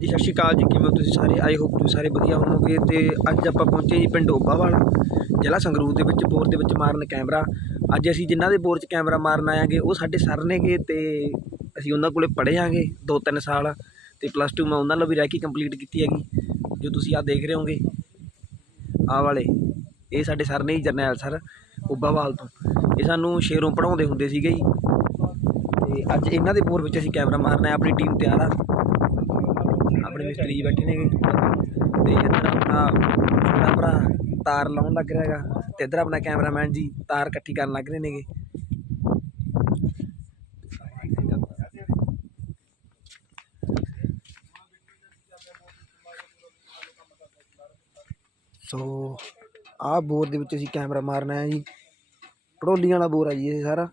ਜੀ, ਸਤਿ ਸ਼੍ਰੀ ਅਕਾਲ ਜੀ, ਕਿਵੇਂ ਤੁਸੀਂ ਸਾਰੇ? ਆਈ ਹੋਪ ਤੁਸੀਂ ਸਾਰੇ ਵਧੀਆ ਹੋਵੋਗੇ। ਤੇ ਅੱਜ ਆਪਾਂ ਪਹੁੰਚੇ ਜੀ ਪਿੰਡ ਓਬਾਵਾਲਾ, ਜ਼ਿਲ੍ਹਾ ਸੰਗਰੂਰ ਦੇ ਵਿੱਚ, ਬੋਰ ਦੇ ਵਿੱਚ ਮਾਰਨ ਕੈਮਰਾ। ਅੱਜ ਅਸੀਂ ਜਿਨ੍ਹਾਂ ਦੇ ਬੋਰ 'ਚ ਕੈਮਰਾ ਮਾਰਨ ਆਇਆਂਗੇ, ਉਹ ਸਾਡੇ ਸਰ ਨੇਗੇ ਤੇ ਅਸੀਂ ਉਹਨਾਂ ਕੋਲੇ ਪੜ੍ਹੇ ਆਂਗੇ ਦੋ ਤਿੰਨ ਸਾਲ। ਤੇ ਪਲੱਸ 2 ਮੈਂ ਉਹਨਾਂ ਨਾਲ ਵੀ ਰਹਿ ਕੇ ਕੰਪਲੀਟ ਕੀਤੀ ਹੈਗੀ, ਜੋ ਤੁਸੀਂ ਆ ਦੇਖ ਰਹੇ ਹੋਗੇ ਆ ਵਾਲੇ, ਇਹ ਸਾਡੇ ਸਰ ਨੇ ਜੀ, ਜਰਨੈਲ ਸਰ, ਓਬਾਵਾਲ ਤੋਂ। ਇਹ ਸਾਨੂੰ ਸ਼ੇਰੋਂ ਪੜਾਉਂਦੇ ਹੁੰਦੇ ਸੀਗੇ ਜੀ। ਤੇ ਅੱਜ ਇਹਨਾਂ ਦੇ ਬੋਰ ਵਿੱਚ ਅਸੀਂ ਕੈਮਰਾ ਮਾਰਨਾ ਹੈ ਆਪਣੀ ਟੀਮ ਤਿਆਰ ਆ। ਮਿਸਤਰੀ ਜੀ ਬੈਠੇ ਨੇਗੇ। ਤੇ ਇੱਧਰ ਆਪਣਾ ਛੋਟਾ ਭਰਾ ਤਾਰ ਲਾਉਣ ਲੱਗ ਰਿਹਾ ਹੈਗਾ। ਤੇ ਇੱਧਰ ਆਪਣਾ ਕੈਮਰਾਮੈਨ ਜੀ ਤਾਰ ਇਕੱਠੀ ਕਰਨ ਲੱਗ ਰਹੇ ਨੇਗੇ। ਸੋ, ਆਹ ਬੋਰ ਦੇ ਵਿੱਚ ਅਸੀਂ ਕੈਮਰਾ ਮਾਰਨਾ ਹੈ ਜੀ। ਟਰੋਲੀਆਂ ਵਾਲਾ ਬੋਰ ਆ ਜੀ ਇਹ ਸਾਰਾ।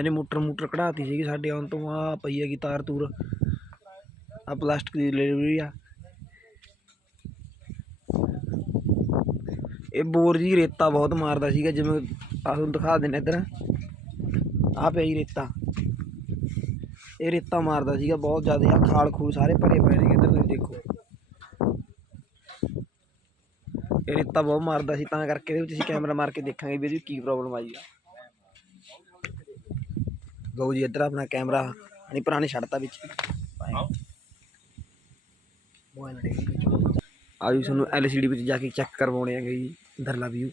ਇਹਨਾਂ ਨੇ ਮੋਟਰ ਮੋਟਰ ਕਢਾਤੀ ਸੀਗੀ ਸਾਡੇ ਆਉਣ ਤੋਂ ਆ ਪਈ ਹੈਗੀ ਤਾਰ ਤੂਰ। ਆ ਪਲਾਸਟਿਕ ਦੀ ਡਿਲੀਵਰੀ ਆ। ਇਹ ਬੋਰ ਜੀ ਰੇਤਾ ਬਹੁਤ ਮਾਰਦਾ ਸੀਗਾ, ਜਿਵੇਂ ਆਹ ਤੁਹਾਨੂੰ ਦਿਖਾ ਦਿੰਨੇ ਇੱਧਰ। ਆ ਪਿਆ ਜੀ ਰੇਤਾ। ਇਹ ਰੇਤਾ ਮਾਰਦਾ ਸੀਗਾ ਬਹੁਤ ਜ਼ਿਆਦਾ ਆ ਖਾਲ ਖੂਲ ਸਾਰੇ ਭਰੇ ਪਏ ਨੇ ਇੱਧਰ ਤੁਸੀਂ ਦੇਖੋ। ਇਹ ਰੇਤਾ ਬਹੁਤ ਮਾਰਦਾ ਸੀ, ਤਾਂ ਕਰਕੇ ਇਹਦੇ ਵਿੱਚ ਅਸੀਂ ਕੈਮਰਾ ਮਾਰ ਕੇ ਦੇਖਾਂਗੇ ਵੀ ਇਹਦੀ ਕੀ ਪ੍ਰੋਬਲਮ ਆਈ ਆ ਗਓ ਜੀ ਇੱਧਰ ਆਪਣਾ ਕੈਮਰਾ ਨਹੀਂ ਪੁਰਾਣੇ ਛੱਡਤਾ ਵਿੱਚ। ਆ ਜੀ ਤੁਹਾਨੂੰ LCD ਵਿੱਚ ਜਾ ਕੇ ਚੈੱਕ ਕਰਵਾਉਣੇ ਹੈਗੇ ਜੀ ਅੰਦਰਲਾ ਵਿਊ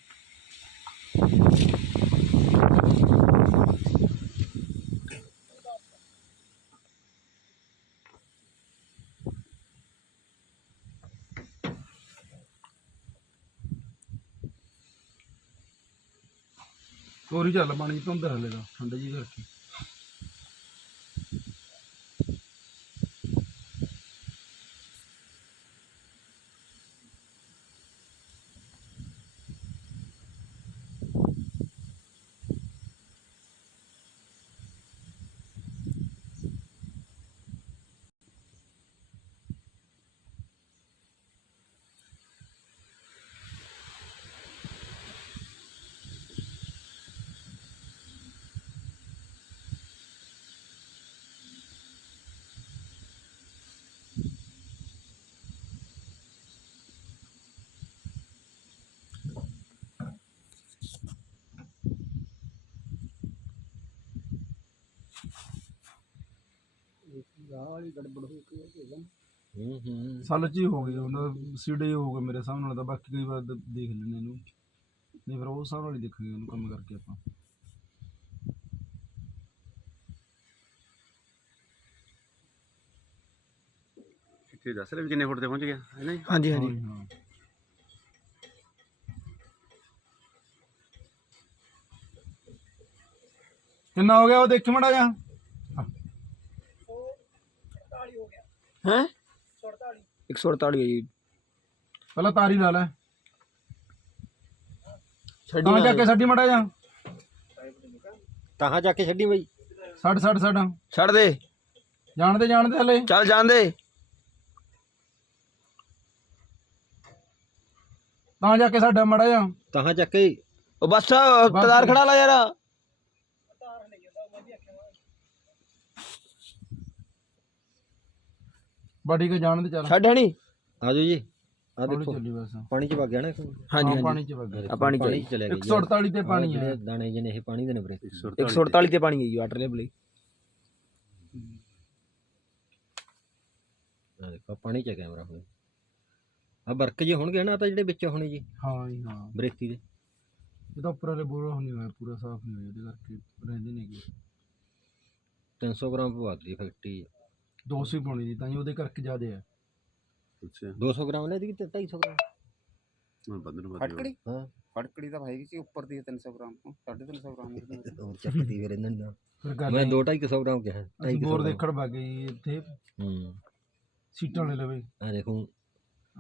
ਤੋਰੀ ਚੱਲ ਪਾਣੀ ਧੁੰਦ ਹਲੇ ਦਾ ਠੰਡੇ ਜੀ ਕਰਕੇ। ਸਾਲ ਚ ਹੀ ਹੋ ਗਈ ਉਹਨਾਂ ਸੀੜੇ ਹੋ ਗਏ ਮੇਰੇ ਹਿਸਾਬ ਨਾਲ ਤਾਂ ਬਾਕੀ ਕਈ ਵਾਰ ਦੇਖ ਲੈਣੇ ਇਹਨੂੰ। ਨਹੀਂ ਫਿਰ ਉਹ ਹਿਸਾਬ ਨਾਲ ਹੀ ਦੇਖਾਂਗੇ ਉਹਨੂੰ ਕੰਮ ਕਰਕੇ ਆਪਾਂ। ਇੱਥੇ ਦੱਸ ਰਿਹਾ ਵੀ ਕਿੰਨੇ ਫੁੱਟ ਤੇ ਪਹੁੰਚ ਗਿਆ ਹੈ ਨਾ ਜੀ? ਹਾਂਜੀ ਹਾਂਜੀ। ਹਾਂ। ਕਿੰਨਾ ਹੋ ਗਿਆ ਉਹ ਦੇਖੀ ਮੜਾ ਜਾ ਹੈ? 148 ਹੈ ਜੀ। ਪਹਿਲਾਂ ਤਾਰੀ ਲਾ ਲੈ। ਛੱਡੀ ਤਾਂ ਜਾ ਕੇ ਛੱਡੀ ਮੜਾ ਜਾ ਕਹਾਂ ਜਾ ਕੇ ਛੱਡੀ ਬਈ। ਛੱਡ ਛੱਡ ਛੱਡ। ਛੱਡ ਦੇ। ਜਾਣਦੇ ਜਾਣਦੇ ਹਲੇ। ਚੱਲ ਜਾਂਦੇ ਤਾਂ ਜਾ ਕੇ ਸਾਡਾ ਮੜਾ ਜਾ ਕਹਾਂ ਜਾ ਕੇ। ਉਹ ਬਸ ਤਦਾਰ ਖੜਾ ਲਾ ਯਾਰ। ਬਾਡੀ ਕੇ ਜਾਣਦੇ ਚੱਲ। ਛੱਡ ਹਣੀ। ਆਜੋ ਜੀ। ਆ ਹੌਲੀ ਦੇਖੋ। ਚੱਲੀ ਬਸ। ਪਾਣੀ ਚ ਵਗ ਗਿਆ ਨਾ ਹਾਂਜੀ ਹਾਂ, ਹਾਂਜੀ। ਪਾਣੀ ਚ ਵਗ ਗਿਆ। ਆ ਪਾਣੀ ਚ ਪਾਣੀ ਚ ਚਲੇ ਗਿਆ 148 ਤੇ ਪਾਣੀ ਹੈ ਦਾਣੇ ਜਿਹੇ ਨੇ ਇਹ ਪਾਣੀ ਦੇ ਨੇ ਵੀਰੇ 148 ਤੇ ਪਾਣੀ ਹੈ ਜੀ ਵਾਟਰ ਲੈਵਲ ਆ ਦੇਖੋ ਪਾਣੀ ਚ ਕੈਮਰਾ ਹੁਣ। ਆ ਵਰਕ ਜੇ ਹੋਣਗੇ ਨਾ ਤਾਂ ਜਿਹੜੇ ਵਿੱਚ ਹੋਣੇ ਜੀ। ਹਾਂ ਜੀ ਹਾਂ। ਬਰੇਤੀ ਦੇ। ਇਹ ਤਾਂ ਉੱਪਰ ਵਾਲੇ ਬੋਰਾ ਨਹੀਂ ਹੋਇਆ ਪੂਰਾ ਸਾਫ਼ ਨਹੀਂ ਹੋਇਆ ਇਹਦੇ ਕਰਕੇ ਰਹਿੰਦੇ ਨੇਗੇ। 300 ਗ੍ਰਾਮ ਪਵਾ ਦਿੱਤੀ ਫੈਕਟਰੀ ਦੋ ਸੌ ਹੀ ਪਾਉਣੀ ਦੀ ਤਾਂ ਜੀ ਉਹਦੇ ਕਰਕੇ ਜ਼ਿਆਦੇ ਆ। ਅੱਛਾ। 200 ਗ੍ਰਾਮ ਲੈ ਦੀ ਕਿ 250 ਗ੍ਰਾਮ। ਹਾਂ ਬੰਦਨ ਬਾਦ ਫਟਕੜੀ ਹਾਂ। ਫਟਕੜੀ ਤਾਂ ਭਾਈ ਸੀ ਉੱਪਰ ਦੀ 300 ਗ੍ਰਾਮ ਤੋਂ 350 ਗ੍ਰਾਮ ਹੋਰ ਚੱਕਦੀ ਫਿਰ ਇਹਨਾਂ ਨਾਲ ਫਿਰ ਗੱਲ ਮੈਂ ਇਹ- 2 250 ਗ੍ਰਾਮ ਕਿਹਾ ਅਸੀਂ 250 ਬੋਰ ਗ੍ਰਾਮ। ਦੇਖਣ ਵਗ ਗਏ ਜੀ ਇੱਥੇ। ਹੂੰ। ਸੀਟਾਂ ਵਾਲੇ ਲਵੇ। ਆ ਦੇਖੋ।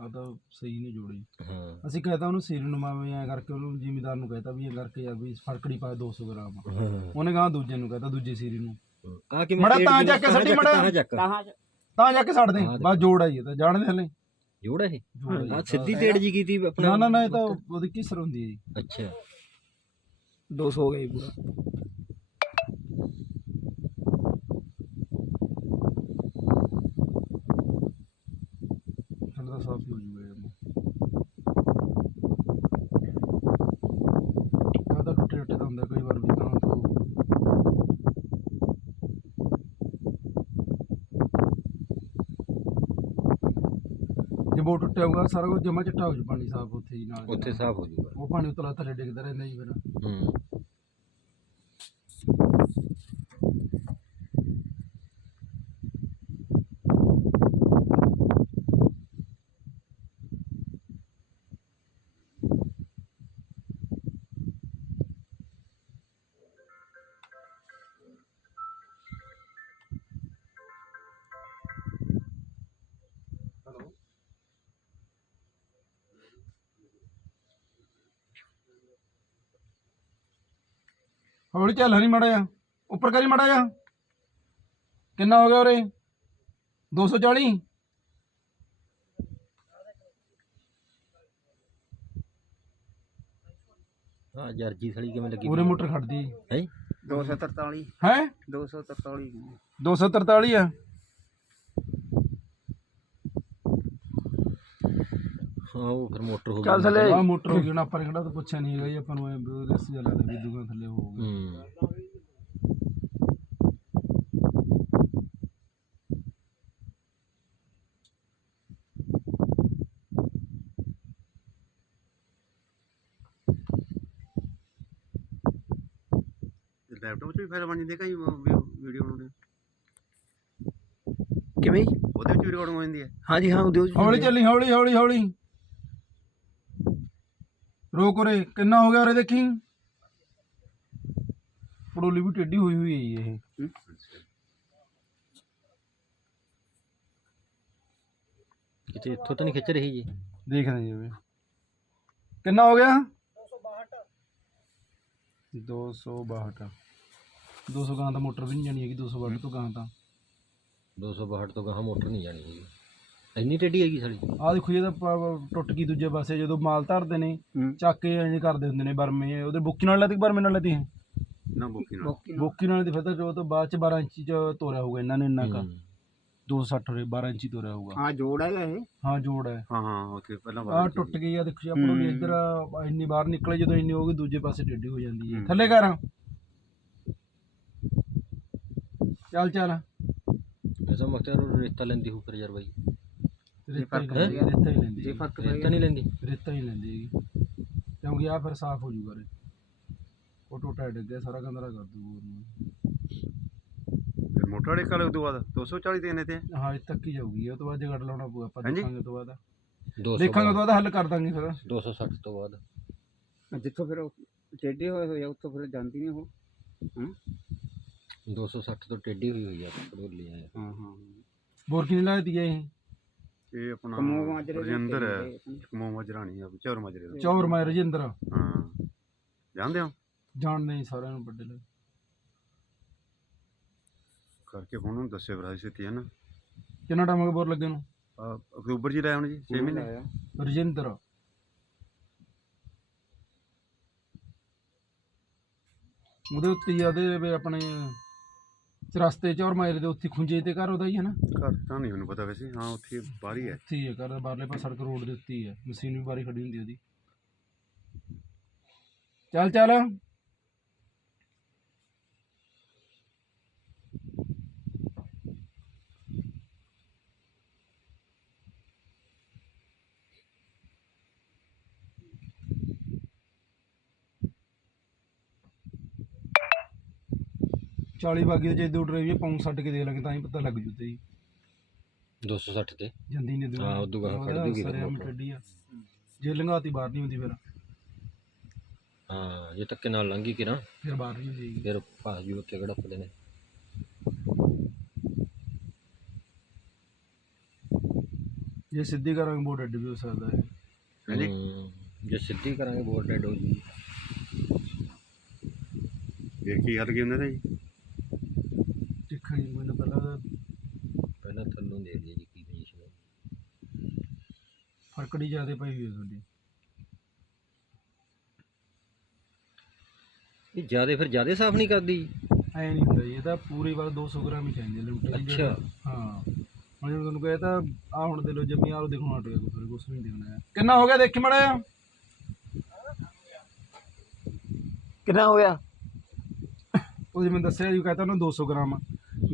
ਆ ਤਾਂ ਸਹੀ ਨਹੀਂ ਜੋੜੀ। ਹਾਂ। ਅਸੀਂ ਕਹਤਾ ਉਹਨੂੰ ਸੀਰ ਨੂੰ ਮਾਵੇਂ ਐ ਕਰਕੇ ਉਹਨੂੰ ਜ਼ਿਮੀਦਾਰ ਨੂੰ ਕਹਤਾ ਵੀ ਇਹ ਕਰਕੇ ਯਾਰ ਵੀ ਫਟਕੜੀ ਪਾ 200 ਗ੍ਰਾਮ। ਹਾਂ। ਉਹਨੇ ਕਹਾ ਦੂਜੇ ਨੂੰ ਕਹਤਾ ਦੂਜੇ ਸੀਰੀ ਨੂੰ। ਆ ਕਿਵੇਂ ਮੜਾ ਤਾਂ ਦੀ- ਜਾ ਕੇ ਸੱਟੀ ਮੜਾ। ਤਾਂ ਚੱਕ ਤਾਂ ਜਾ। ਕੇ ਛੱਡ ਦੇ। ਹਾਂ, ਬਸ ਜੋੜ ਆਈ ਇਹ ਤਾਂ ਜਾਣਦੇ ਹਲੇ ਜੋੜਾ ਇਹ। ਆ ਸਿੱਧੀ ਤੇੜ ਜੀ ਕੀਤੀ ਆਪਣਾ ਨਾ ਨਾ ਨਾ ਇਹ ਤਾਂ ਉਹਦੀ ਕਿਸਰ ਹੁੰਦੀ ਹੈ ਜੀ। ਅੱਛਾ। 200 ਹੋ ਗਏ ਪੂਰਾ ਥੱਲੇ ਤਾਂ ਸਾਫ਼ ਹੀ ਹੋ ਜੂਗਾ ਇਹ ਆ ਤਾਂ ਟੁੱਟੇ ਟੁੱਟੇ ਤਾਂ ਹੁੰਦਾ ਕਈ ਵਾਰ ਵੀ ਤਾਂ ਤੋਂ ਹੋਊਗਾ ਸਾਰਾ ਕੁਝ ਜਮਾ ਚਿੱਟਾ ਹੋ ਜੂ ਪਾਣੀ ਸਾਫ਼ ਉੱਥੇ ਹੀ ਨਾਲ ਦੀ ਉੱਥੇ ਨਾਲ। ਸਾਫ਼ ਹੋ ਜੂਗਾ ਉਹ ਪਾਣੀ ਉਤਲਾ ਥੱਲੇ ਡਿੱਗਦਾ ਰਹਿੰਦਾ ਜੀ ਫਿਰ ਹੂੰ ਹੌਲੀ ਚੱਲ ਹਰੀ ਮੜਾ ਜਾ ਉੱਪਰ ਕਰੀ ਮੜਾ ਜਾ ਕਿੰਨਾ ਹੋ ਗਿਆ ਉਰੇ? 240 ਹਾਂ ਜਰਜੀ ਸੜੀ ਕਿਵੇਂ ਲੱਗੀ ਉਰੇ ਮੋਟਰ ਖੜਦੀ। ਹੈ? 243 ਹੈ? 243 243 ਆ। ਉਹ ਫਿਰ ਮੋਟਰ ਹੋ ਚੱਲ ਗਈ ਥੱਲੇ। ਆ ਮੋਟਰ ਹੋ ਗਈ ਹੁਣ ਆਪਾਂ ਨੇ ਕਿਹੜਾ ਤਾਂ ਪੁੱਛਿਆ ਨਹੀਂ ਹੈਗਾ ਜੀ ਆਪਾਂ ਨੂੰ ਇਹ ਰਸ ਜਿਹਾ ਲੱਗਦਾ ਵੀ ਦੁਕਾਨ ਥੱਲੇ ਹੋ ਗਿਆ ਹੂੰ ਲੈਪਟਾਪ 'ਚ ਵੀ ਫਾਈਲ ਬਣ ਜਾਂਦੀ ਹੈ ਕਈ ਵੀਡੀਓ ਬਣਾਉਂਦੇ ਕਿਵੇਂ ਜੀ? ਉਹਦੇ ਵਿੱਚ ਵੀ ਰਿਕਾਰਡਿੰਗ ਹੋ ਜਾਂਦੀ ਹੈ। ਹਾਂਜੀ ਹਾਂ ਦਿਓ ਜੀ ਹੌਲੀ ਚੱਲੀ ਹੌਲੀ ਹੌਲੀ ਹੌਲੀ। ਰੋਕ ਉਰੇ ਕਿੰਨਾ ਹੋ ਗਿਆ ਉਰੇ ਦੇਖੀ? ਪੜੋਲੀ ਵੀ ਟੇਢੀ ਹੋਈ ਹੋਈ ਹੈ ਜੀ ਇਹ। ਕਿਤੇ ਇੱਥੋਂ ਤਾਂ ਨਹੀਂ ਖਿੱਚ ਰਹੀ ਜੀ। ਦੇਖਦੇ ਜੀ। ਵੀ ਕਿੰਨਾ ਹੋ ਗਿਆ? 262 200 ਗਾਂ ਦਾ ਮੋਟਰ ਵੀ ਨਹੀਂ ਜਾਣੀ ਹੈਗੀ 200 ਵਾਟ ਤੋਂ ਗਾਂ ਤਾਂ। 262 ਤੋਂ ਗਾਹਾਂ ਮੋਟਰ ਨਹੀਂ ਜਾਣੀ ਹੈਗੀ। ਇੰਨੀ ਟੇਢੀ ਹੈਗੀ ਸਾਲੀ। ਆਹ ਦੇਖੋ ਜੀ ਪ- ਟੁੱਟ ਗਈ ਦੂਜੇ ਪਾਸੇ ਜਦੋਂ ਮਾਲ ਧਰਦੇ ਨੇ ਹੂੰ। ਚੱਕ ਕੇ ਐਂ ਕਰਦੇ ਹੁੰਦੇ ਨੇ ਬਰਮੇ ਉਹਦੇ ਬੁੱਕੀ ਨਾਲ ਲੈਤੀ ਬਰਮੇ ਨਾਲ ਲੈਤੀ ਨਾ ਬੁੱਕੀ ਨਾਲ। ਬੁੱਕੀ ਨਾਲ। ਦੀ ਫਿਰ ਤਾਂ ਜੋ ਤੋਂ ਬਾਅਦ ਚ 12 ਇੰਚੀ ਚ ਤੋਰਿਆ ਹੋਊਗਾ ਇਹਨਾਂ ਨੇ ਇੰਨਾ ਕਾ। ਹੂੰ। 260 ਰੇ 12 ਇੰਚੀ ਤੋਰਿਆ ਹੋਊਗਾ। ਹਾਂ ਜੋੜ ਹੈਗਾ ਇਹ? ਹਾਂ ਜੋੜ ਹੈ। ਹਾਂ ਹਾਂ ਉੱਥੇ ਪਹਿਲਾਂ ਬਾਅਦ ਟੁੱਟ ਗਈ ਆ ਦੇਖੋ ਜੀ ਆਪਣੋ ਵੀ ਹੂੰ। ਇੱਧਰ ਆ, ਇੰਨੀ ਬਾਹਰ ਨਿਕਲੇ ਜਦੋਂ ਇੰਨੀ ਹੋਊਗੀ ਦੂਜੇ ਪਾਸੇ ਟੇਢੀ ਹੋ ਜਾਂਦੀ ਹੈ। ਹੂੰ। ਥੱਲੇ ਕਰ ਚੱਲ ਚੱਲ। ਐਸਾ ਮਖਤਿਆਰ ਉਹ ਰੇਤਾ ਲੈਂਦੀ ਹੋ ਫਿਰ ਯਾਰ ਬਾਈ। ਰੇਤਾ ਹੀ ਫ਼ਰਕ ਲੈਂਦੀ ਪੈ ਗਿਆ। ਰੇਤਾ ਹੀ ਲੈਂਦੀ ਜੇ ਹੈਗੀ। ਫ਼ਰਕ ਪੈ ਰੇਤਾ ਗਿਆ। ਨਹੀਂ ਲੈਂਦੀ। ਰੇਤਾ ਹੀ ਲੈਂਦੀ ਹੈਗੀ। ਕਿਉਂਕਿ ਆ ਫਿਰ ਸਾਫ਼ ਹੋ ਜੂਗਾ ਰੇ ਉਹ ਟੋਟਾ ਡਿੱਗ ਗਿਆ ਸਾਰਾ ਗੰਦਰਾ ਕਰ ਦੂਗਾ ਉਹਨੂੰ ਫਿਰ ਮੋਟਰ ਵਾਲੇ ਕਾਲੇ ਉਦੋਂ ਬਾਅਦ 240 ਤੇ ਇਹਨੇ ਤੇ? ਹਾਂ ਇਹ ਤੱਕ ਹੀ ਜਾਊਗੀ। ਉਹ ਤੋਂ ਬਾਅਦ ਜਗੜ ਲਾਉਣਾ ਪਊਗਾ ਆਪਾਂ ਹਾਂਜੀ? ਦੇਖਾਂਗੇ ਉਹ ਤੋਂ ਬਾਅਦ 200 ਦੇਖਾਂਗੇ ਉਹ ਤੋਂ ਬਾਅਦ ਹੱਲ ਕਰ ਦਾਂਗੇ ਫਿਰ। 260 ਤੋਂ ਬਾਅਦ। ਜਿੱਥੋਂ ਫਿਰ ਉਹ ਟੇਢੇ ਹੋਏ ਹੋਏ ਆ ਉੱਥੋਂ ਫਿਰ ਜਾਂਦੀ ਨਹੀਂ ਉਹ। 260 ਤੋਂ ਟੇਢੀ ਹੋਈ ਹੋਈ ਆ ਪੜੋਲੀ ਆ। ਹਾਂ ਹਾਂ ਬੋਰ ਕਿੰਨੀ ਲੱਗਦੀ ਹੈ ਇਹ? ਇਹ ਆਪਣਾ ਕਮੋ ਮਾਜਰੇ ਦੇ ਰਜਿੰਦਰ ਹੈ। ਉੱਤੇ ਕਮੋ ਮਾਜਰਾਣੀ ਆ ਚੌਰ ਮਾਜਰੇ ਦਾ। ਚੌਰ ਮਾਰ ਰਜਿੰਦਰ। ਹਾਂ। ਜਾਣਦੇ ਹੋ? ਜਾਣਦੇ ਹੀ ਸਾਰਿਆਂ ਨੂੰ ਵੱਡੇ ਲੋਕ ਕਰਕੇ ਹੁਣ ਉਹਨੂੰ ਦੱਸਿਓ ਭਰਾ ਸਿੱਤੀ ਹੈ ਨਾ? ਕਿੰਨਾ ਟਾਈਮ ਹੋ ਗਿਆ ਬੋਰ ਲੱਗੇ ਨੂੰ? ਆਹ ਅਕਤੂਬਰ ਜੀ ਲਾਇਆ ਹੁਣ ਜੀ 6 ਮਹੀਨੇ? ਲਾਇਆ। ਰਜਿੰਦਰ। ਉਹਦੇ ਉੱਤੇ ਹੀ ਆਦੇ ਵੀ ਆਪਣੇ ਚਰਸਤੇ ਚੌਰ ਮਾਇਰੇ ਦੇ ਉੱਤੇ ਖੁੰਝੇ ਤੇ ਘਰ ਉਹਦਾ ਹੀ ਹੈ ਨਾ। ਘਰ ਤਾਂ ਨਹੀਂ ਮੈਨੂੰ ਪਤਾ ਵੈਸੇ ਹਾਂ ਉੱਥੇ ਬਾਹਰ ਹੀ ਹੈ। ਉੱਥੇ ਹੀ ਹੈ ਘਰ ਦੇ ਬਾਹਰਲੇ ਪਾਸੇ ਸੜਕ ਰੋਡ ਦੇ ਉੱਤੇ ਹੀ ਹੈ ਮਸ਼ੀਨ ਵੀ ਬਾਰੀ ਖੜੀ ਹੁੰਦੀ ਉਹਦੀ। ਚੱਲ ਚੱਲ। ਚਾਲੀ ਬਾਗੀ ਦੇ ਜੇ ਦੋ ਡਰਾਈਵੀ ਪਾਉਂ ਛੱਡ ਕੇ ਦੇ ਲਾਂਗੇ ਤਾਂ ਹੀ ਪਤਾ ਲੱਗ ਜੂ ਤੇ ਜੀ। 260 ਤੇ। ਜਾਂਦੀ ਨਹੀਂ ਹਾਂ, ਉਦੋਂ ਗਾਹਾਂ ਫੜ ਜੂਗੀ ਫਿਰ ਸਰਿਆਮ ਮੋਟਰ। ਟੱਡੀ ਆ। ਜੇ ਲੰਘਾਤੀ ਬਾਹਰ ਨਹੀਂ ਹੁੰਦੀ ਫਿਰ। ਹਾਂ ਜੇ ਧੱਕੇ ਨਾਲ ਲੰਘੀ ਕਿਰਾਂ ਫਿਰ ਬਾਹਰ ਨਹੀਂ ਹੁੰਦੀ ਫਿਰ ਭਾਜੀ ਉੱਥੇ ਗੜਪਦੇ ਨੇ। ਜੇ ਸਿੱਧੀ ਕਰਾਂਗੇ ਬਹੁਤ ਅੱਡ ਵੀ ਹੋ ਸਕਦਾ ਹੈ। ਹਾਂਜੀ। ਜੇ ਸਿੱਧੀ ਕਰਾਂਗੇ ਬੋਰ ਡੈਡ ਹੋ ਜੂਗੀ ਫਿਰ ਕੀ ਹੱਲ ਕੀ ਹੁੰਦਾ ਜੀ ਦੇਖਾਂਗੇ ਮੈਨੂੰ ਪਹਿਲਾਂ ਤਾਂ ਪਹਿਲਾਂ ਥੱਲੋਂ ਦੇਖ ਲਈਏ ਜੀ ਕੀ ਪੋਜੀਸ਼ਨ ਹੈ ਲੱਕੜੀ ਜ਼ਿਆਦਾ ਪਈ ਹੋਈ ਹੈ ਤੁਹਾਡੀ। ਇਹ ਜਿਆਦੇ ਫਿਰ ਜਿਆਦੇ ਸਾਫ਼ ਨਹੀਂ ਕਰਦੀ? ਐ ਨਹੀਂ ਹੁੰਦਾ ਜੀ ਇਹ ਤਾਂ ਪੂਰੀ ਵਾਰ 200 ਗ੍ਰਾਮ ਹੀ ਚਾਹੀਦੀ ਲਿਮਟ ਦੀ ਜਿਹੜਾ- ਅੱਛਾ। ਹਾਂ। ਹੁਣ ਜਿਵੇਂ ਤੁਹਾਨੂੰ ਕਹੇ ਤਾਂ ਆ ਹੁਣ ਦੇ ਲੋ ਜੰਮੀ ਆਲੂ ਦੇਖਣਾ ਹਟ ਗਿਆ ਫਿਰ ਕੁਛ ਨਹੀਂ ਦੇਖਣਾ ਹੈ। ਕਿੰਨਾ ਹੋ ਗਿਆ ਦੇਖੀ ਮੜਾ ਕਿੰਨਾ ਹੋਇਆ ਤੁਸੀਂ ਮੈਨੂੰ ਦੱਸਿਆ ਜੀ ਕਹਤਾ ਉਹਨੂੰ 200 ਗ੍ਰਾਮ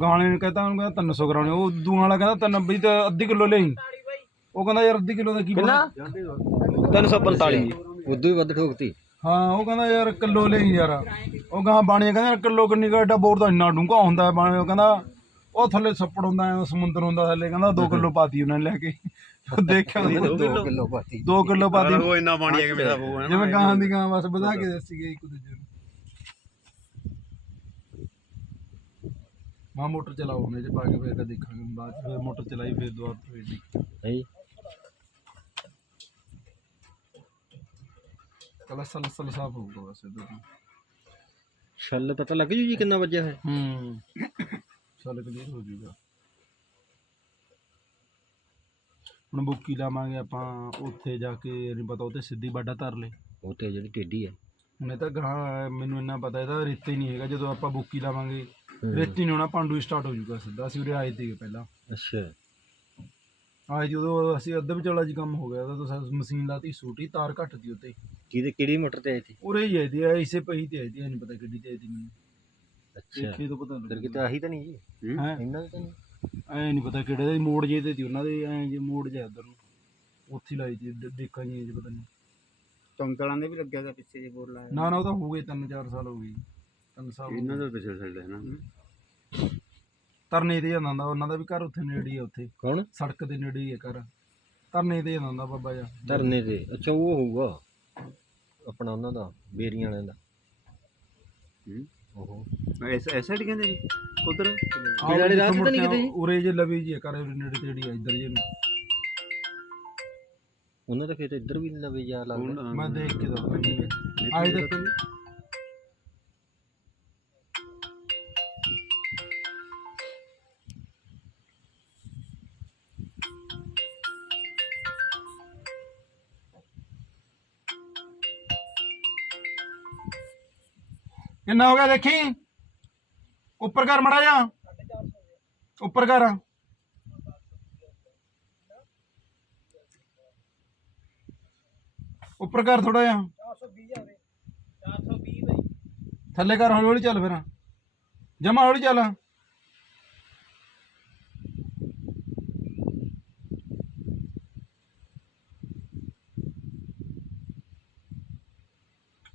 ਗਾਣੇ ਨੇ ਕਹਤਾ ਉਹਨੂੰ ਕਹਿੰਦਾ 300 ਗ੍ਰਾਮ। ਉਹ ਦੂਆਂ ਵਾਲਾ ਕਹਿੰਦਾ ਤਿੰਨ ਵੀ ਤਾਂ ਅੱਧੀ ਕਿਲੋ ਲਈ। ਉਹ ਕਹਿੰਦਾ ਯਾਰ ਅੱਧੀ ਕਿਲੋ ਦਾ ਕੀ ਕਿੰਨਾ? ਬਣਦਾ? 345 ਉਦੋਂ ਹੀ ਵੱਧ ਠੋਕਤੀ। ਹਾਂ ਉਹ ਕਹਿੰਦਾ ਯਾਰ ਕਿਲੋ ਲਈ ਯਾਰ। ਉਹ ਗਾਂ ਬਾਣੀਆ ਕਹਿੰਦਾ ਕਿਲੋ ਕਿੰਨੀ ਕੁ ਐਡਾ ਬੋਰ ਤਾਂ ਇੰਨਾ ਡੂੰਘਾ ਹੁੰਦਾ ਹੈ ਬਾਣੀ ਉਹ ਕਹਿੰਦਾ ਉਹ ਥੱਲੇ ਸੱਪੜ ਹੁੰਦਾ ਐ ਸਮੁੰਦਰ ਹੁੰਦਾ ਥੱਲੇ। ਕਹਿੰਦਾ 2 ਕਿਲੋ ਪਾਤੀ ਉਹਨਾਂ ਨੇ ਲੈ ਕੇ। ਉਹ ਦੇਖਿਆ 2 ਕਿਲੋ ਪਾਤੀ। 2 ਕਿਲੋ ਪਾਤੀ। ਉਹ ਇੰਨਾ ਪਾਣੀ ਹੈ ਕਿ ਮੇਰਾ ਬਹੂ ਹੈ ਜਿਵੇਂ ਗਾਂ ਦੀ ਗਾਂ ਬਸ ਵਧਾ ਕੇ ਦੱਸੀ ਗਈ ਇੱਕ ਦੂਜੇ ਨੂੰ। ਮਾ ਮੋਟਰ ਚਲਾਓ 'ਚ ਪਾ ਕੇ ਫੇਰ ਦੇਖਾਂਗੇ ਬਾਅਦ ਫਿਰ ਮੋਟਰ ਚਲਾਈ ਫੇਰ ਦੁਆ ਫੇਰ ਦੇਖ ਹੈ ਜੀ ਕਲਾ ਸਲ ਸਲ ਸਾਫ਼ ਹੋਊਗਾ ਬਸ ਇਧਰ ਛੱਲ ਪਤਾ ਲੱਗ ਜੂ ਜੀ ਕਿੰਨਾ ਵੱਜਿਆ ਹੈ। ਹੂੰ ਸਲ ਕਲੀਅਰ ਹੋ ਜਾਊਗਾ ਹੁਣ ਬੁੱਕੀ ਲਾਵਾਂਗੇ ਆਪਾਂ ਉੱਥੇ ਜਾ ਕੇ ਨਹੀਂ ਪਤਾ ਉੱਥੇ ਸਿੱਧੀ ਬਾਡਾ ਧਰ ਲੈ ਉਹ ਤੇ ਜਿਹੜੀ ਟੇਢੀ ਹੈ ਹੁਣ ਇਹ ਤਾਂ ਗਾਂ ਮੈਨੂੰ ਇੰਨਾ ਪਤਾ ਇਹਦਾ ਰੇਤੇ ਹੀ ਨਹੀਂ ਹੈਗਾ ਜਦੋਂ ਆਪਾਂ ਬੁੱਕੀ ਲਾਵਾਂਗੇ। ਰੇਤੀ ਨਹੀਂ ਹੋਣਾ ਪਾਂਡੂ ਸਟਾਰਟ ਹੋ ਜਾਊਗਾ ਸਿੱਧਾ ਅਸੀਂ ਉਰੇ ਆਏ ਸੀਗੇ ਪਹਿਲਾਂ। ਅੱਛਾ। ਆਏ ਜਦੋਂ ਅਸੀਂ ਅੱਧੇ ਵਿਚਾਲਾ ਜੀ ਕੰਮ ਹੋ ਗਿਆ ਤਾਂ ਮਸ਼ੀਨ ਲਾਤੀ ਸੂਟੀ ਤਾਰ ਘੱਟ ਤੀ ਉੱਤੇ। ਕਿਹਦੇ ਕਿਹੜੀ ਮੋਟਰ ਤੇ ਆਈ ਸੀ? ਉਰੇ ਹੀ ਆਈ ਦੀ ਐ ਇਸੇ ਪਈ ਤੇ ਆਈ ਦੀ ਨਹੀਂ ਪਤਾ ਕਿੱਡੀ ਤੇ ਆਈ ਦੀ ਮੈਨੂੰ। ਅੱਛਾ। ਦੇਖੀ ਤੋਂ ਪਤਾ ਫਿਰ ਲੱਗ। ਕਿਤੇ ਆਹੀ ਤਾਂ ਨਹੀਂ ਜੀ? ਹੈ। ਇੰਨਾ ਤਾਂ ਨਹੀਂ। ਐ ਨਹੀਂ ਪਤਾ ਕਿਹੜੇ ਦੇ ਮੋੜ ਜੇ ਤੇ ਤੀ ਉਹਨਾਂ ਦੇ ਐ ਜੇ ਮੋੜ ਜਾ ਉਧਰ ਨੂੰ। ਉੱਥੇ ਹੀ ਲਾਈ ਤੀ ਡ- ਡੇਕਾਂ ਜੀ ਪਤਾ ਨਹੀਂ। ਚੌਂਤਲਾਂ ਦੇ ਵੀ ਲੱਗਿਆ ਗਿਆ ਪਿੱਛੇ ਜੇ ਬੋਰ ਲਾਇਆ। ਨਾ ਨਾ ਉਹ ਤਾਂ ਹੋ ਗਏ 3-4 ਸਾਲ ਹੋ ਗਏ ਤਿੰਨ ਸਾਲ ਹੋ ਇਹਨਾਂ ਗਏ। ਦਾ ਪਿਛਲੇ ਸਾਈਡ ਹੈ ਨਾ। ਧਰਨੇ ਤੇ ਜਾਂਦਾ ਹੁੰਦਾ ਉਹਨਾਂ ਦਾ ਵੀ ਘਰ ਉੱਥੇ ਨੇੜੇ ਹੀ ਆ ਉੱਥੇ। ਕੌਣ? ਸੜਕ ਦੇ ਨੇੜੇ ਹੀ ਆ ਘਰ। ਧਰਨੇ ਤੇ ਜਾਂਦਾ ਹੁੰਦਾ ਬਾਬਾ ਜੀ ਧਰਨੇ ਤੇ। ਅੱਛਾ ਉਹ ਹੋਊਗਾ। ਆਪਣਾ ਉਹਨਾਂ ਦਾ ਬੇਰੀਆਂ ਵਾਲਿਆਂ ਦਾ। ਹੂੰ। ਓਹੋ ਐਸ ਐਸਿਡ ਕਹਿੰਦੇ ਜੀ ਉਧਰ। ਵਾਲੀ ਰਾਤ ਤਾਂ ਨਹੀਂ ਕਿਤੇ ਜੀ? ਉਰੇ ਜੇ ਲਵੀ ਜੀ ਉਰੇ ਨੇੜੇ ਤੇੜੀ ਆ ਇੱਧਰ ਜੇ ਨੂੰ। ਉਹਨਾਂ ਦਾ ਫਿਰ ਇੱਧਰ ਵੀ ਲਵੇ ਜਾ ਲੱਗਦਾ। ਮੈਂ ਦੇਖ ਕੇ ਦੱਸਦਾ ਕਿਵੇਂ ਆਏ ਦੇਖੋ ਕਿੰਨਾ ਹੋ ਗਿਆ ਦੇਖੀ? ਉੱਪਰ ਕਰ ਮੜਾ ਜਾ ਉੱਪਰ ਕਰ। ਉੱਪਰ ਕਰ ਥੋੜਾ ਜਿਹਾ। 420 ਥੱਲੇ ਕਰ ਹੌਲੀ ਹੌਲੀ ਚੱਲ ਫਿਰ। ਜਮਾ ਹੌਲੀ ਚੱਲ।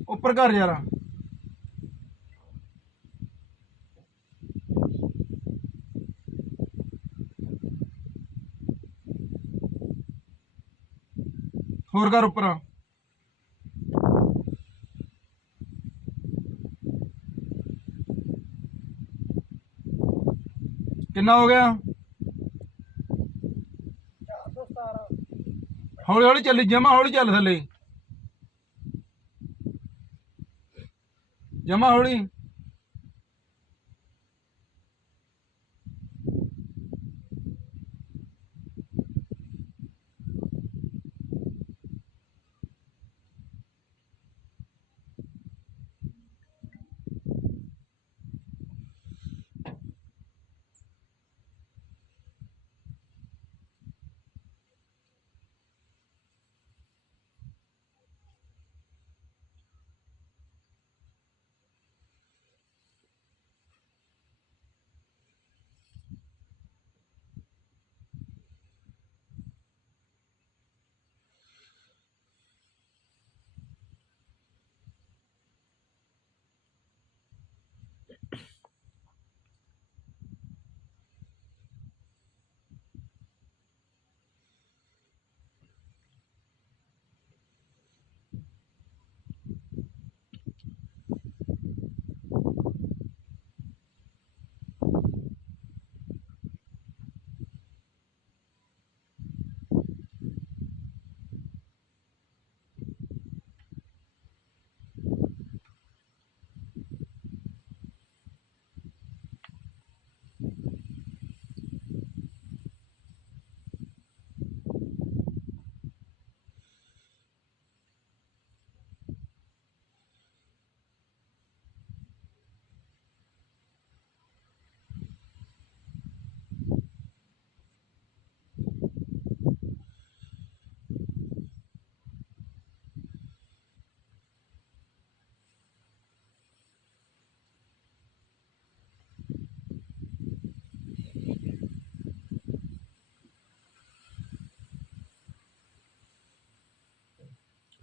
ਉੱਪਰ ਕਰ ਯਾਰ। ਹੋਰ ਕਰ ਉੱਪਰ ਕਿੰਨਾ ਹੋ ਗਿਆ? 417 ਹੌਲੀ ਹੌਲੀ ਚੱਲੀ, ਜਮਾ ਹੌਲੀ ਚੱਲ ਥੱਲੇ। ਜਮਾ ਹੌਲੀ।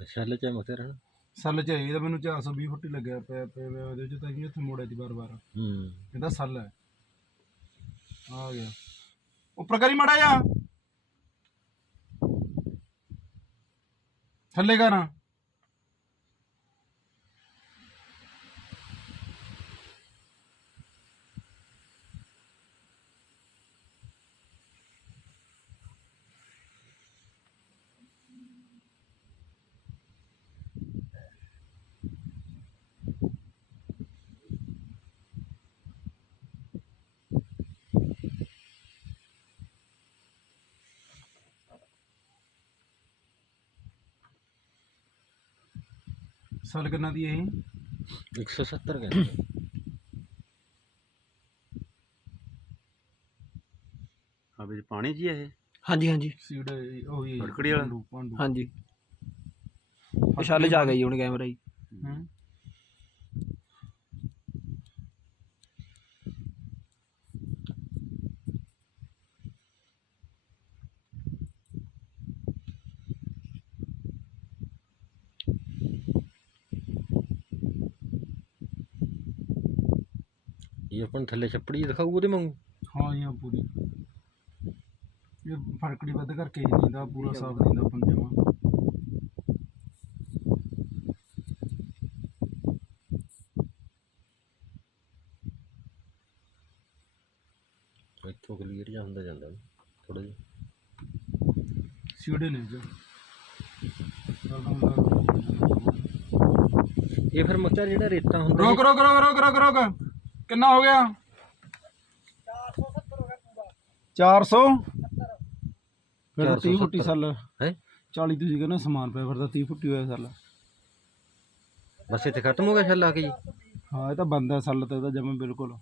ਛੱਲ ਚ ਮੁਖਤਿਆਰ ਹਨ ਸੱਲ ਚ ਇਹਦਾ ਮੈਨੂੰ 420 ਫੁੱਟ ਹੀ ਲੱਗਿਆ ਪਿਆ ਪਿਆ ਪਿਆ ਉਹਦੇ ਚ ਤਾਂ ਹੀ ਉੱਥੇ ਮੋੜਿਆ ਸੀ ਬਾਰ-ਬਾਰ। ਹੂੰ। ਇਹਦਾ ਸੱਲ ਹੈ। ਆ ਗਿਆ। ਉੱਪਰ ਕਰੀ ਮੜਾ ਜਾ ਥੱਲੇ ਕਰਾਂ। ਸੱਲ ਕਿੰਨਾ ਦੀ ਇਹ? 170 ਕਹਿੰਦੇ। ਹਾਂ ਵਿੱਚ ਪਾਣੀ ਜੀ ਇਹ? ਹਾਂਜੀ ਹਾਂਜੀ। ਸੀਡ ਉਹ ਹੀ ਫੜਕੜੀ ਵਾਲਾ? ਹਾਂਜੀ। ਇਹ ਛੱਲ ਆ ਗਈ ਹੁਣ ਕੈਮਰਾ ਜੀ। ਹੂੰ ਇਹ ਆਪਾਂ ਨੂੰ ਥੱਲੇ ਛੱਪੜੀ ਦਿਖਾਊ ਉਹਦੇ ਵਾਂਗੂ। ਹਾਂ ਇਹ ਪੂਰੀ। ਇਹ ਫੜਕੜੀ ਵੱਧ ਕਰਕੇ ਹੀ ਨਹੀਂ ਦਾ ਪੂਰਾ ਸਾਫ਼ ਨਹੀਂ ਦਾ ਪੰਜਵਾ ਇੱਥੋਂ ਕਲੀਅਰ ਜਾਂ ਹੁੰਦਾ ਜਾਂਦਾ ਥੋੜਾ ਜਿਹਾ। ਸੀੜੇ ਨੇ ਜੋ। ਇਹ ਫਿਰ ਮੁਖਤਿਆਰ ਜਿਹੜਾ ਰੇਤਾ ਹੁੰਦਾ ਰੋਕ ਰੋਕ ਰੋਕ ਰੋਕ ਰੋਕ ਰੋਕ। ਕਿੰਨਾ ਹੋ ਗਿਆ? 400 ਫਿਰ 30 ਫੁੱਟੀ ਸੱਲ। ਹੈ? 40 ਤੁਸੀਂ ਕਹਿੰਦੇ ਸਮਾਨ ਪਿਆ ਫਿਰ ਤਾਂ 30 ਫੁੱਟੀ ਹੋਇਆ ਸੱਲ। ਬਸ ਇੱਥੇ ਖਤਮ ਹੋ ਗਿਆ ਛੱਲ ਆ ਕੇ ਜੀ? ਹਾਂ ਇਹ ਤਾਂ ਬੰਦ ਹੈ ਸੱਲ ਤੇ ਇਹਦਾ ਜਮੇ ਬਿਲਕੁਲ।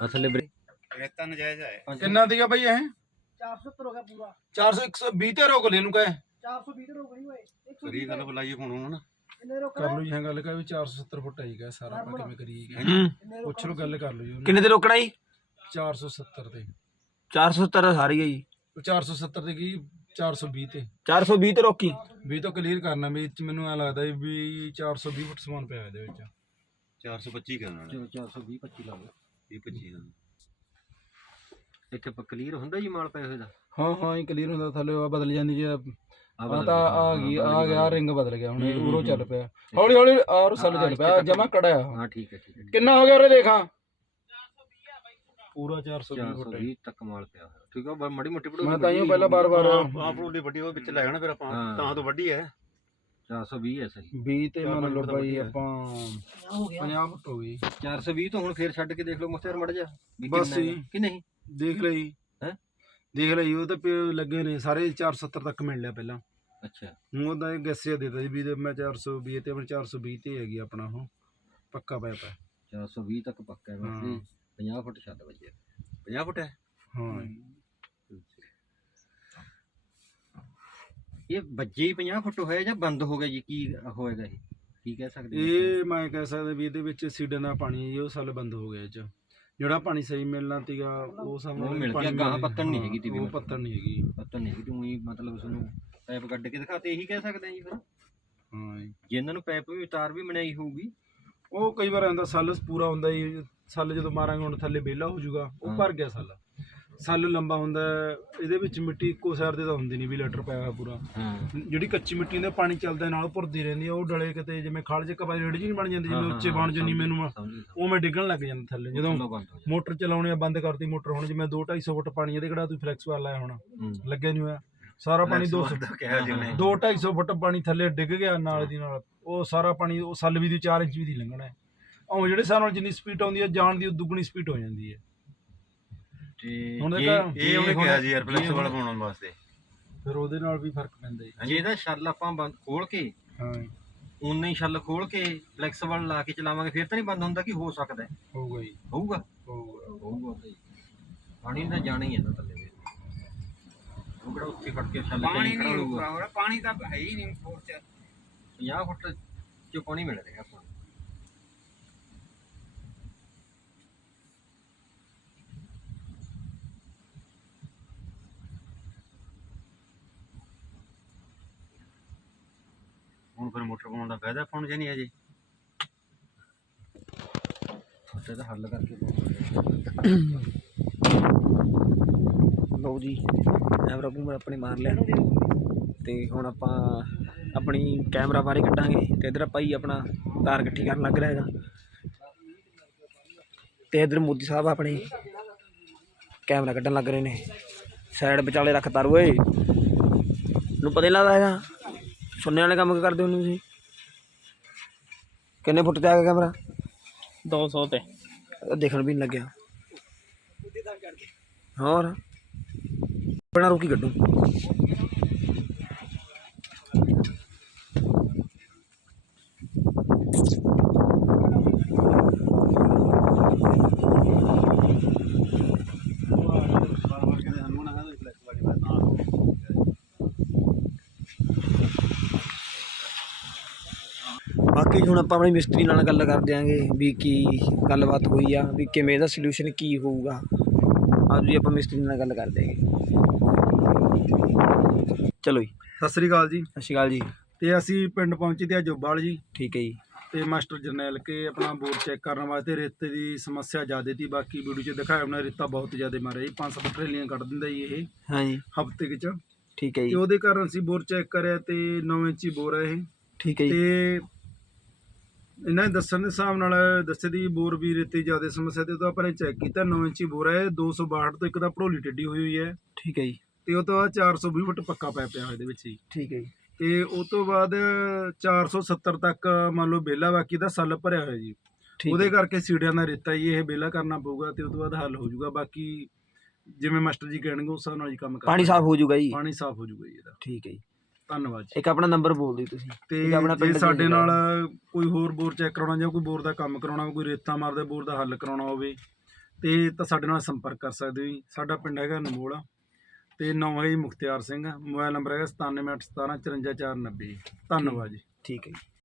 ਬਰੇ ਰੇਤਾ ਨਜਾਇਜ਼ ਹੈ। ਕਿੰਨਾ ਦੀਗਾ ਬਈ ਇਹ? 470 ਹੋ ਗਿਆ ਪੂਰਾ। 400 120 ਤੇ ਰੋਕ ਲੈ ਇਹਨੂੰ ਕਹੇ। 420 ਤੇ ਰੁਕ ਗਈ ਓਏ। ਕਰੀ ਗੱਲ ਬੁਲਾਈਏ ਹੁਣ ਹੁਣ ਰੁਕ ਕਰ ਲਓ ਜੀ ਹਾਂ ਗੱਲ ਕਹੇ ਵੀ 470 ਫੁੱਟ ਆਈਗਾ ਸਾਰਾ ਆਪਾਂ ਕਿਵੇਂ ਕਰੀਏ ਹੂੰ। ਪੁੱਛ ਲਓ ਗੱਲ ਕਰ ਲਓ ਜੀ ਉਹਨੂੰ। ਕਿੰਨੇ ਤੇ ਰੋਕਣਾ ਜੀ? 470 ਤੇ। 470 ਸਾਰੀ ਹੈ ਜੀ। ਉਹ 470 ਤੇ ਕੀ? 420 ਤੇ। 420 ਤੇ ਰੋਕੀ। ਵੀ ਤਾਂ ਕਲੀਅਰ ਕਰਨਾ ਵੀ ਇਹ 'ਚ ਮੈਨੂੰ ਐ ਲੱਗਦਾ ਵੀ 420 ਫੁੱਟ ਸਮਾਨ ਪਿਆ ਇਹਦੇ ਵਿੱਚ। 425 ਕਰਨਾ 420 25 ਲਾ ਲਓ। 20 25 ਹਾਂ। ਇੱਥੇ ਕਲੀਅਰ ਹੁੰਦਾ ਜੀ ਮਾਲ ਪਏ ਹੋਏ ਦਾ? ਹਾਂ ਹਾਂ ਇਹ ਕਲੀਅਰ ਹੁੰਦਾ ਥੱਲੇ ਉਹ ਬਦਲ ਜਾਂਦੀ ਜੇ ਆ ਆ ਤਾਂ ਆ ਗਈ ਆ ਗਿਆ ਰਿੰਗ ਬਦਲ ਗਿਆ ਹੁਣ ਇਹ ਉਰੋ ਚੱਲ ਪਿਆ। ਹੌਲੀ ਹੌਲੀ ਆਰ ਸੱਲ ਚੱਲ ਪਿਆ ਜਮਾ ਕੜਿਆ। ਹਾਂ ਠੀਕ ਹੈ ਠੀਕ ਹੈ ਕਿੰਨਾ ਹੋ ਗਿਆ ਉਰੇ ਦੇਖਾਂ? ਪੂਰਾ 420 ਫੁੱਟ 420 ਤੱਕ ਮਾਲ ਪਿਆ ਹੋਇਆ। ਠੀਕ ਹੈ ਬ- ਮਾੜੀ ਮੋਟੀ ਪੜੋ ਮੈਂ ਤਾਂ ਹੀ ਪਹਿਲਾਂ ਬਾਰ-ਬਾਰ ਆਪ ਰੋਲੀ ਵੱਡੀ ਉਹ ਵਿੱਚ ਲੈ ਜਾਣਾ ਫਿਰ ਆਪਾਂ। ਤਾਂ ਤੋਂ ਵੱਡੀ ਹੈ। 420 ਹੈ ਸਹੀ। 20 ਤੇ ਮੰਨ ਲਓ ਬਾਈ ਆਪਾਂ 50 ਫੁੱਟ ਹੋ ਗਈ। 420 ਤੋਂ ਹੁਣ ਫੇਰ ਛੱਡ ਕੇ ਦੇਖ ਲਓ ਮੁਖਤਿਆਰ ਮੜ ਜਾ। ਬਸ। ਕਿ ਨਹੀਂ? ਦੇਖ ਲਈ। ਹੈਂ? ਦੇਖ ਲਈ ਉਹ ਤਾਂ ਲੱਗੇ ਨੇ ਸਾਰੇ 470 ਤੱਕ ਮਿਲ ਲਿਆ ਪਹਿਲਾਂ। ਅੱਛਾ। ਹੁਣ ਉਹਦਾ ਇਹ ਗੱਸਿਆ ਦੇਤਾ ਜੀ ਵੀ ਇਹਦੇ ਮੈਂ 420 ਤੇ ਆਪਣਾ 420 ਤੇ ਹੈਗੀ ਆਪਣਾ ਉਹ ਪੱਕਾ ਪਾਇਪ ਹੈ। 420 ਤੱਕ ਪੱਕਾ ਹੈ ਬਸ ਹਾਂ। 50 ਫੁੱਟ ਛੱਡ ਵੱਜਿਆ 50 ਫੁੱਟ ਹੈ? ਹਾਂ। ਇਹ ਵੱਜੇ ਹੀ 50 ਫੁੱਟ ਹੋਇਆ ਜਾਂ ਬੰਦ ਹੋ ਗਿਆ ਜੀ? ਕੀ ਹੋਏਗਾ ਇਹ? ਕੀ ਕਹਿ ਸਕਦੇ? ਇਹ ਮੈਂ ਕਹਿ ਸਕਦਾ ਵੀ ਇਹਦੇ ਵਿੱਚ ਸੀਡਨ ਦਾ ਪਾਣੀ ਹੈ ਜੀ, ਉਹ ਸਾਲ ਬੰਦ ਹੋ ਗਿਆ ਇਹ ਚ। ਜਿਹੜਾ ਪਾਣੀ ਸਹੀ ਮਿਲਣਾ ਤੀਗਾ ਉਹ ਸਭ ਉਹ ਮਿਲ ਪਾਣੀ ਗਿਆ, ਗਾਹਾਂ ਮਿਲ- ਪੱਤਣ ਨਹੀਂ ਹੈਗੀ ਤੀ ਵੀ ਉਹ। ਪੱਤਣ ਨਹੀਂ ਹੈਗੀ। ਪਤਾ ਨਹੀਂ ਤੂੰ ਹੀ ਮਤਲਬ ਤੁਹਾਨੂੰ ਪੈਪ ਕੱਢ ਕੇ ਦਿਖਾਤੇ ਇਹੀ ਕਹਿ ਸਕਦੇ ਆ ਜੀ ਫਿਰ। ਹਾਂ ਜੀ। ਜੇ ਇਹਨਾਂ ਨੂੰ ਪੈਪ ਵੀ ਤਾਰ ਵੀ ਬਣਾਈ ਹੋਊਗੀ। ਉਹ ਕਈ ਵਾਰ ਆਂਦਾ ਸੱਲ ਪੂਰਾ ਹੁੰਦਾ ਜੀ ਸੱਲ ਜਦੋਂ ਮਾਰਾਂਗੇ ਹੁਣ ਥੱਲੇ ਵਿਹਲਾ ਹੋ ਜਾਊਗਾ ਉਹ ਹਾਂ। ਭਰ ਗਿਆ ਸੱਲ। ਸੱਲ ਲੰਬਾ ਹੁੰਦਾ ਹੈ, ਇਹਦੇ ਵਿੱਚ ਮਿੱਟੀ ਇੱਕੋ ਸਾਈਡ ਤੇ ਤਾਂ ਹੁੰਦੀ ਨਹੀਂ ਵੀ ਲੈਟਰ ਪਾਇਆ ਹੋਇਆ ਪੂਰਾ। ਹਾਂ। ਜਿਹੜੀ ਕੱਚੀ ਮਿੱਟੀ ਹੁੰਦੀ ਪਾਣੀ ਚੱਲਦਾ ਨਾਲ ਭੁਰਦੀ ਰਹਿੰਦੀ ਆ ਉਹ ਡਲੇ ਕਿਤੇ ਜਿਵੇਂ ਖਾਲ ਚ ਕਬਾਈ ਰੇੜੀ ਜੀ ਨਹੀਂ ਬਣ ਜਾਂਦੀ ਜਿਵੇਂ ਉੱਚੇ ਬਣ ਜਾਂਦੀ ਮੈਨੂੰ ਉਹ ਮੈਂ ਡਿੱਗਣ ਲੱਗ ਜਾਂਦਾ ਥੱਲੇ। ਜਦੋਂ ਬੰਦ ਹੋ ਜਾ ਮੋਟਰ ਚਲਾਉਣੀ ਆ ਬੰਦ ਕਰਤੀ ਮੋਟਰ ਹੁਣ ਜਿਵੇਂ 2 250 ਫੁੱਟ ਪਾਣੀ ਇਹਦੇ ਕਿਹੜਾ ਤੁਸੀਂ ਫਲੈਕਸ ਵਾਲਾ ਲਾਇਆ ਹੋਣਾ। ਹੂੰ। ਲੱਗਿਆ ਨਹੀਂ ਹੋਇਆ। ਸਾਰਾ ਪਾਣੀ 200 ਕਿਹਾ ਜਿਹਨੇ 2 250 ਫੁੱਟ ਪਾਣੀ ਥੱਲੇ ਡਿੱਗ ਗਿਆ ਨਾਲ ਦੀ ਨਾਲ। ਉਹ ਸਾਰਾ ਪਾਣੀ ਉਹ ਸੱਲ ਵੀ ਦੀ 4 ਇੰਚ ਵੀ ਦੀ ਲੰਘਣਾ ਹੈ। ਉਹ ਜਿਹੜੇ ਨਾਲ ਜਿੰਨੀ ਸਪੀਡ ਆਉਂਦੀ ਹੈ ਜਾਣ ਦੀ ਉਹ ਦੁੱਗਣੀ ਸਪੀਡ ਹੋ ਜਾਂਦੀ ਹੈ। ਹੁਣ ਇਹ ਉਹਨੇ ਕਿਹਾ ਜੀ ਫਲੈਕਸ ਵਾਲਾ ਵਾਸਤੇ। ਫਿਰ ਉਹਦੇ ਨਾਲ ਵੀ ਫ਼ਰਕ ਪੈਂਦਾ ਹੈ ਇਹਦਾ ਛੱਲ ਆਪਾਂ ਬੰਦ ਖੋਲ ਕੇ ਹਾਂ। ਉਨਾ ਹੀ ਛੱਲ ਖੋਲ ਕੇ ਫਲੈਕਸੀਬਲ ਲਾ ਕੇ ਚਲਾਵਾਂਗੇ ਫਿਰ ਤਾਂ ਨਹੀਂ ਬੰਦ ਹੁੰਦਾ ਕਿ ਹੋ ਸਕਦਾ ਹੈ? ਹੋਊਗਾ ਜੀ। ਹੋਊਗਾ। ਹੋਊਗਾ। ਹੋਊਗਾ ਪਾਣੀ ਤਾਂ ਜਾਣਾ ਹੀ ਹੈ ਨਾ ਥੱਲੇ। ਉਹ ਕਿਹੜਾ ਉੱਥੇ ਫੜ ਕੇ ਛੱਲ ਪਾਣੀ ਖੜਾ ਨਹੀਂ ਹੋਊਗਾ। ਰੁਕਾ ਹੋਇਆ ਪਾਣੀ ਤਾਂ ਹੈ ਹੀ ਨਹੀਂ ਫੋਰ ਚ। 50 ਫੁੱਟ ਚ ਪਾਣੀ ਮਿਲ ਰਿਹਾ ਆਪਾਂ ਨੂੰ। ਹੁਣ ਫਿਰ ਮੋਟਰ ਪਾਉਣ ਦਾ ਫਾਇਦਾ ਪਾਉਣ ਚ ਨਹੀਂ ਹਜੇ ਤੇ ਤਾਂ ਹੱਲ ਕਰਕੇ ਲਓ ਜੀ। ਕੈਮਰਾ ਕੂਮਰਾ ਆਪਣੇ ਮਾਰ ਲਿਆ। ਤੇ ਹੁਣ ਆਪਾਂ ਆਪਣੀ ਕੈਮਰਾ ਬਾਰੇ ਕੱਢਾਂਗੇ ਤੇ ਇਧਰ ਆਪਾਂ ਹੀ ਆਪਣਾ ਤਾਰ ਇਕੱਠੀ ਕਰਨ ਲੱਗ ਰਿਹਾ ਹੈਗਾ। ਤੇ ਇਧਰ ਮੋਦੀ ਸਾਹਿਬ ਆਪਣੇ ਕੈਮਰਾ ਕੱਢਣ ਲੱਗ ਰਹੇ ਨੇ। ਸਾਈਡ ਵਿਚਾਲੇ ਰੱਖ ਤਾਰ ਓਏ ਨੂੰ ਪਤਾ ਨਹੀਂ ਲੱਗਦਾ ਹੈਗਾ। ਸੁਣਨੇ ਵਾਲੇ ਕੰਮ ਕਰਦੇ ਹੋ ਤੁਸੀਂ? ਕਿੰਨੇ ਫੁੱਟ ਤੇ ਆ ਗਿਆ ਕੈਮਰਾ 200 ਤੇ। ਦੇਖਣ ਵੀ ਨਹੀਂ ਲੱਗਿਆ। ਹੋਰ? ਬਣਾ ਰੋਕੀ ਕੱਢੂ। ਬਾਕੀ ਹੁਣ ਆਪਾਂ ਆਪਣੀ ਮਿਸਤਰੀ ਨਾਲ ਗੱਲ ਕਰ ਦਿਆਂਗੇ ਵੀ ਕੀ ਗੱਲਬਾਤ ਹੋਈ ਆ, ਵੀ ਕਿਵੇਂ ਇਹਦਾ ਸੋਲੂਸ਼ਨ ਕੀ ਹੋਊਗਾ। ਅੱਜ ਵੀ ਆਪਾਂ ਮਿਸਤਰੀ ਨਾਲ ਗੱਲ ਕਰ ਦਿਆਂਗੇ। ਚਲੋ ਜੀ। ਸਤਿ ਸ੍ਰੀ ਅਕਾਲ ਜੀ। ਸਤਿ ਸ਼੍ਰੀ ਅਕਾਲ ਜੀ। ਤੇ ਅਸੀਂ ਪਿੰਡ ਪਹੁੰਚੇ ਤੇ ਜੋਬਾਲ ਜੀ। ਠੀਕ ਹੈ ਜੀ। ਤੇ ਮਾਸਟਰ ਜਰਨੈਲ ਕੇ ਆਪਣਾ ਬੋਰ ਚੈੱਕ ਕਰਨ ਵਾਸਤੇ ਰੇਤੇ ਦੀ ਸਮੱਸਿਆ ਜ਼ਿਆਦਾ ਤੀ ਬਾਕੀ ਵੀਡੀਓ 'ਚ ਦਿਖਾਇਆ ਉਹਨਾਂ ਰੇਤਾ ਬਹੁਤ ਜ਼ਿਆਦਾ ਮਾਰਿਆ ਜੀ। 5-7 ਟਰੇਲੀਆਂ ਕੱਢ ਦਿੰਦਾ ਜੀ ਇਹ। ਹਾਂਜੀ ਹਫ਼ਤੇ ਵਿੱਚ ਤੇ ਠੀਕ ਹੈ ਜੀ। ਉਹਦੇ ਕਾਰਨ ਅਸੀਂ ਬੋਰ ਚੈੱਕ ਕਰਿਆ ਤੇ 9 ਇੰਚੀ ਬੋਰ ਹੈ ਇਹ। ਠੀਕ ਹੈ ਜੀ। ਤੇ ਇਹਨਾਂ ਦੇ ਦੱਸਣ ਦੇ ਹਿਸਾਬ ਨਾਲ ਦੱਸੇ ਦੀ ਬੋਰ ਵੀ ਰੇਤੇ ਜ਼ਿਆਦਾ ਸਮੱਸਿਆ ਤੇ ਉਹ ਤਾਂ ਆਪਾਂ ਨੇ ਚੈੱਕ ਕੀਤਾ 9 ਇੰਚੀ ਬੋਰ ਹੈ 262 ਤੋਂ ਇੱਕ ਤਾਂ ਭੜੋਲੀ ਟੱਡੀ ਹੋਈ ਹੋਈ ਹੈ। ਠੀਕ ਹੈ ਜੀ। ਤੇ ਉਹ ਤੋਂ ਬਾਅਦ 420 ਫੁੱਟ ਪੱਕਾ ਪਾਇਆ ਪਿਆ ਇਹਦੇ ਵਿੱਚ ਹੀ। ਠੀਕ ਹੈ ਜੀ। ਤੇ ਉਹ ਤੋਂ ਬਾਅਦ 470 ਤੱਕ ਮੰਨ ਲਓ ਬੇਲਾ ਬਾਕੀ ਦਾ ਸੱਲ ਭਰਿਆ ਹੋਇਆ ਜੀ। ਠੀਕ ਉਹਦੇ ਕਰਕੇ ਸੀੜਿਆਂ ਦਾ ਰੇਤਾ ਹੀ ਇਹ ਬੇਲਾ ਕਰਨਾ ਪਊਗਾ ਤੇ ਉਸ ਤੋਂ ਬਾਅਦ ਹੱਲ ਹੋ ਜਾਊਗਾ। ਬਾਕੀ ਜਿਵੇਂ ਮਾਸਟਰ ਜੀ ਕਹਿਣਗੇ ਉਸ ਹਿਸਾਬ ਨਾਲ ਹੀ ਕੰਮ ਕਰਾਂਗੇ ਪਾਣੀ ਸਾਫ਼ ਹੋ ਜਾਊਗਾ ਜੀ। ਪਾਣੀ ਸਾਫ਼ ਹੋ ਜਾਊਗਾ ਜੀ ਇਹਦਾ। ਠੀਕ ਹੈ ਜੀ। ਧੰਨਵਾਦ ਜੀ। ਇੱਕ ਆਪਣਾ ਨੰਬਰ ਬੋਲ ਦਿਓ ਤੁਸੀਂ। ਤੇ ਆਪਣਾ ਜੇ ਸਾਡੇ ਨਾਲ ਕੋਈ ਹੋਰ ਬੋਰ ਚੈੱਕ ਕਰਾਉਣਾ ਜਾਂ ਕੋਈ ਬੋਰ ਦਾ ਕੰਮ ਕਰਾਉਣਾ ਕੋਈ ਰੇਤਾ ਮਾਰਦੇ ਬੋਰ ਦਾ ਹੱਲ ਕਰਾਉਣਾ ਹੋਵੇ ਤੇ ਤਾਂ ਸਾਡੇ ਨਾਲ ਸੰਪਰਕ ਕਰ ਸਕਦੇ ਹੋ ਜੀ। ਸਾਡਾ ਪਿੰਡ ਹੈਗਾ ਨਮੋਲਾ। ਤੇ ਨਾਮ ਹੈ ਜੀ ਮੁਖਤਿਆਰ ਸਿੰਘ, ਮੋਬਾਈਲ ਨੰਬਰ ਹੈਗਾ 9781175490 ਧੰਨਵਾਦ ਜੀ। ਠੀਕ ਹੈ ਜੀ।